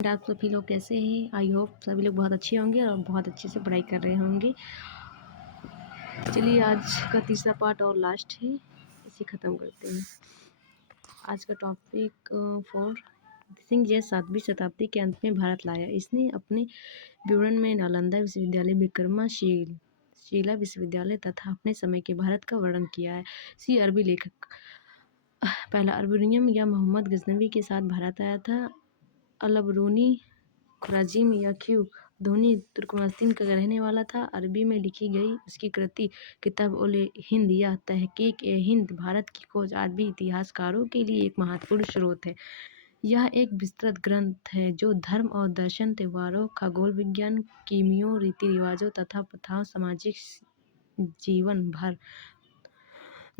आप सभी लोग कैसे हैं? आई होप सभी लोग बहुत अच्छे होंगे और बहुत अच्छे से पढ़ाई कर रहे होंगे। चलिए आज का तीसरा पार्ट और लास्ट है, इसे ख़त्म करते हैं। आज का टॉपिक 4 सिंह जैन 7वीं शताब्दी के अंत में भारत लाया। इसने अपने विवरण में नालंदा विश्वविद्यालय, विक्रमशील शिला विश्वविद्यालय तथा अपने समय के भारत का वर्णन किया है। सी अरबी लेखक पहला अरबुनियम या मोहम्मद गजनवी के साथ भारत आया था। अलबरूनी खुराजीम या ख्यू धोनी तुर्कमेनिस्तान का रहने वाला था। अरबी में लिखी गई उसकी कृति किताब उल हिंद या तहकीक ए हिंद भारत की खोज अरबी इतिहासकारों के लिए एक महत्वपूर्ण स्रोत है। यह एक विस्तृत ग्रंथ है जो धर्म और दर्शन, त्योहारों, खगोल विज्ञान, कीमियों, रीति रिवाजों तथा प्रथाओं, सामाजिक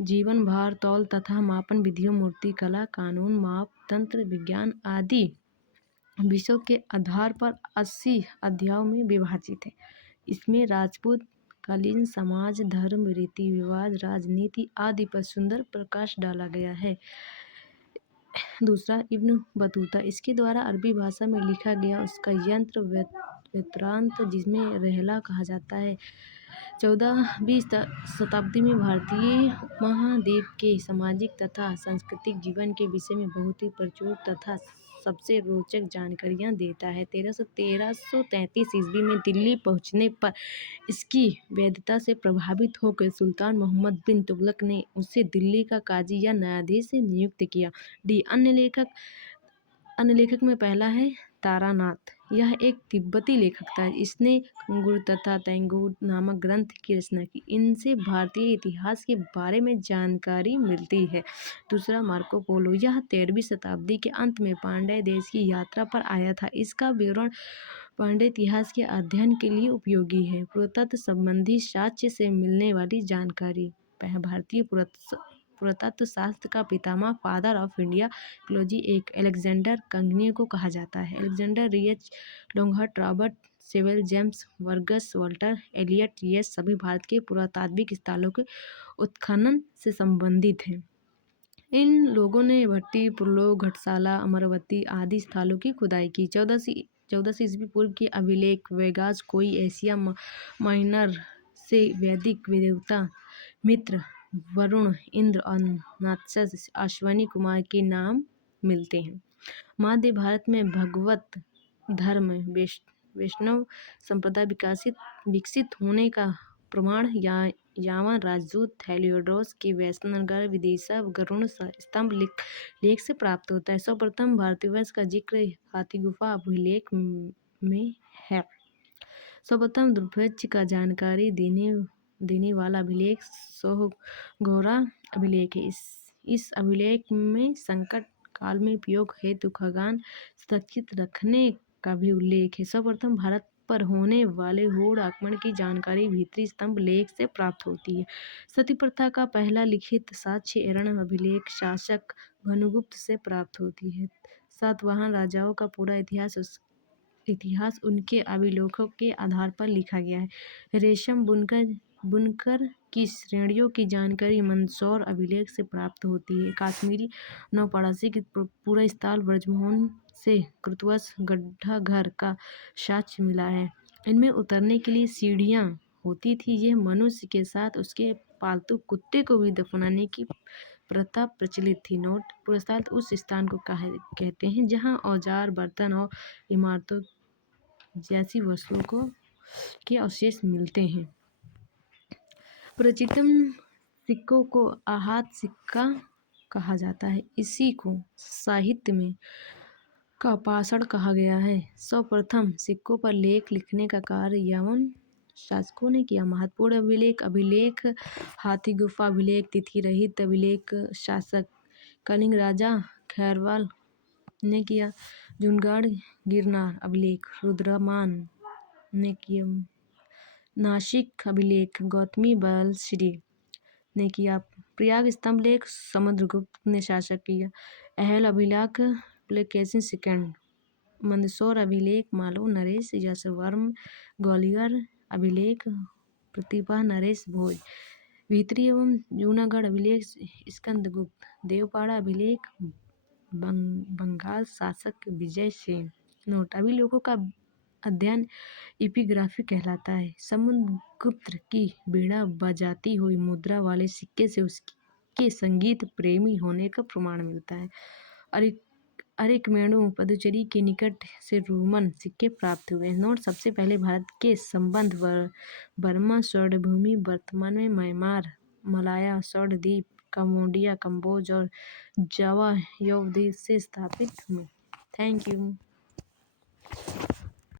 जीवन भार तौल तथा मापन विधियों, मूर्ति कला, कानून, माप तंत्र, विज्ञान आदि विषयों के आधार पर 80 अध्यायों में विभाजित है। इसमें राजपूत कालीन समाज, धर्म, रीति रिवाज, राजनीति आदि पर सुंदर प्रकाश डाला गया है। दूसरा इब्न बतूता, इसके द्वारा अरबी भाषा में लिखा गया उसका यंत्र वृत्तांत, जिसमें रहला कहा जाता है, 14वीं शताब्दी में भारतीय उपमहाद्वीप के सामाजिक तथा सांस्कृतिक जीवन के विषय में बहुत ही प्रचुर तथा सबसे रोचक जानकारियाँ देता है। 1333 ईस्वी में दिल्ली पहुँचने पर इसकी वैधता से प्रभावित होकर सुल्तान मोहम्मद बिन तुगलक ने उसे दिल्ली का काजी या न्यायाधीश नियुक्त किया। अन्य लेखक में पहला है तारानाथ। यह एक तिब्बती लेखक था। इसने कंगूर तथा तैंगूर नामक ग्रंथ की रचना की। इनसे भारतीय इतिहास के बारे में जानकारी मिलती है। दूसरा मार्को पोलो, यह 13वीं शताब्दी के अंत में पांड्य देश की यात्रा पर आया था। इसका विवरण पांड्य इतिहास के अध्ययन के लिए उपयोगी है। पुरातत्व संबंधी साक्ष्य से मिलने वाली जानकारी। भारतीय पुरातत्व शास्त्र का पितामह, फादर ऑफ इंडिया आर्कियोलॉजी, एक अलेक्जेंडर कंगनी को कहा जाता है। Alexander, Rea, Longhurst, Robert Sewell, James वर्गस, वाल्टर एलियट, ये सभी भारत के पुरातात्विक स्थलों के उत्खनन से संबंधित हैं। इन लोगों ने भट्टी, पुरलोक, घटसाला, अमरावती आदि स्थलों की खुदाई की। 1400 ईस्वी पूर्व के अभिलेख वेगास कोई एशिया माइनर से वैदिक देवता मित्र, वरुण, इंद्र और नात्सस, अश्वनी कुमार के नाम मिलते हैं। मध्य भारत में भगवत धर्म वैष्णव संप्रदाय विकसित होने का प्रमाण यावन राजदूत हेलियोडोरस के वैष्णवनगर विदिशा गरुड़ स्तंभ लेख से प्राप्त होता है। सर्वप्रथम भारतवर्ष का जिक्र हाथी गुफा अभिलेख में है। सर्वप्रथम ध्रुपद का जानकारी देने वाला अभिलेख सोहगोरा अभिलेख है। इस अभिलेख में संकट काल में उपयोग हेतु खगान सुरक्षित रखने का भी उल्लेख है। सर्वप्रथम भारत पर होने वाले होड़ आक्रमण की जानकारी भीतरी स्तंभ लेख से प्राप्त होती है। सती प्रथा का पहला लिखित साक्ष्य एरण अभिलेख शासक भानुगुप्त से प्राप्त होती है। सातवाहन राजाओं का पूरा इतिहास उनके अभिलेखों के आधार पर लिखा गया है। रेशम बुनकर की श्रेणियों की जानकारी मंदसौर अभिलेख से प्राप्त होती है। काश्मीरी नौपड़ासी की पूरा स्थल ब्रजमोहन से कृतवश गड्ढा घर का साक्ष्य मिला है। इनमें उतरने के लिए सीढ़ियाँ होती थी। यह मनुष्य के साथ उसके पालतू कुत्ते को भी दफनाने की प्रथा प्रचलित थी। नोट, पुरस्थल उस स्थान को कहते हैं जहाँ औजार, बर्तन और इमारतों जैसी वस्तुओं के अवशेष मिलते हैं। प्राचीनतम सिक्कों को आहत सिक्का कहा जाता है। इसी को साहित्य में का पाषाण कहा गया है। सर्वप्रथम सिक्कों पर लेख लिखने का कार्य यवन शासकों ने किया। महत्वपूर्ण अभिलेख हाथी गुफा अभिलेख, तिथि रहित अभिलेख शासक कलिंग राजा खैरवाल ने किया। जूनागढ़ गिरनार अभिलेख रुद्रमान ने किया। नासिक अभिलेख गौतमी बलश्री ने किया। प्रयाग स्तंभ लेख समुद्रगुप्त ने शासक किया। अहल अभिलेख पुलकेशिन सेकंड। मंदसौर अभिलेख मालव नरेश यशवर्म। ग्वालियर अभिलेख प्रतिभा नरेश भोज। भीतरी एवं जूनागढ़ अभिलेख स्कंदगुप्त। देवपाड़ा अभिलेख बंगाल शासक विजय सेन। नोट अभिलेखों का अध्ययन एपिग्राफी कहलाता है। समुद्रगुप्त की बीड़ा बजाती हुई मुद्रा वाले सिक्के से उसके संगीत प्रेमी होने का प्रमाण मिलता है। अरिकमेणु पुदुचेरी के निकट से रोमन सिक्के प्राप्त हुए। नोट सबसे पहले भारत के संबंध बर्मा स्वर्णभूमि वर्तमान में म्यांमार, मलाया स्वर्णद्वीप, कंबोडिया, कंबोज और जावा द्वीप से स्थापित हुए। Thank you.